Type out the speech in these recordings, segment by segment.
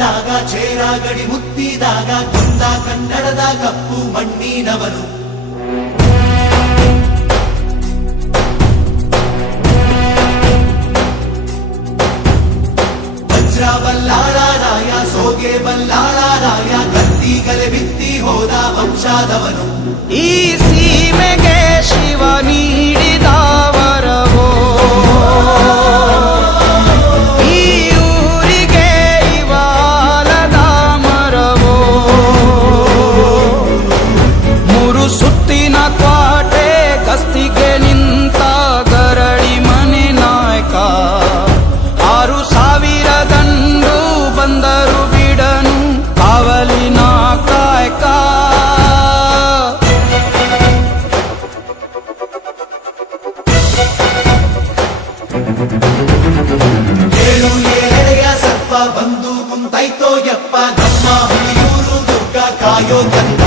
ಹುಟ್ಟಿದಾಗ ಚೇರಾಗಡಿ ಮುತ್ತಿದಾಗ, ಕೊಂದ ಕನ್ನಡದ ಕಪ್ಪು ಮಣ್ಣಿನವನು. ವಜ್ರ ಬಲ್ಲಾಳರಾಯ ಸೋಗೆ ಬಲ್ಲಾಳರಾಯ ಕತ್ತಿಗಲೆ ಬಿತ್ತಿ ಹೋದ ವಂಶಾದವನು. ಈ ಸೀಮೆಗೆ ಶಿವ ನೀಡಿದವರವೋ ಗಸ್ತಿಗೆ ನಿಂತ ಗರಡಿ ಮನೆ ನಾಯಕ. ಆರು ಸಾವಿರ ದಂಡು ಬಂದರು ಬಿಡನು ಕಾವಲಿನ ಕಾಯಕ. ಏಳು ಏಳೆಯ ಸರ್ಪ ಬಂದು ಕುಂತೈತೋ ಯಪ್ಪ. ನಮ್ಮ ಹುಲಿಯೂರು ದುರ್ಗ ಕಾಯೋ ಕನ್ನ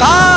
का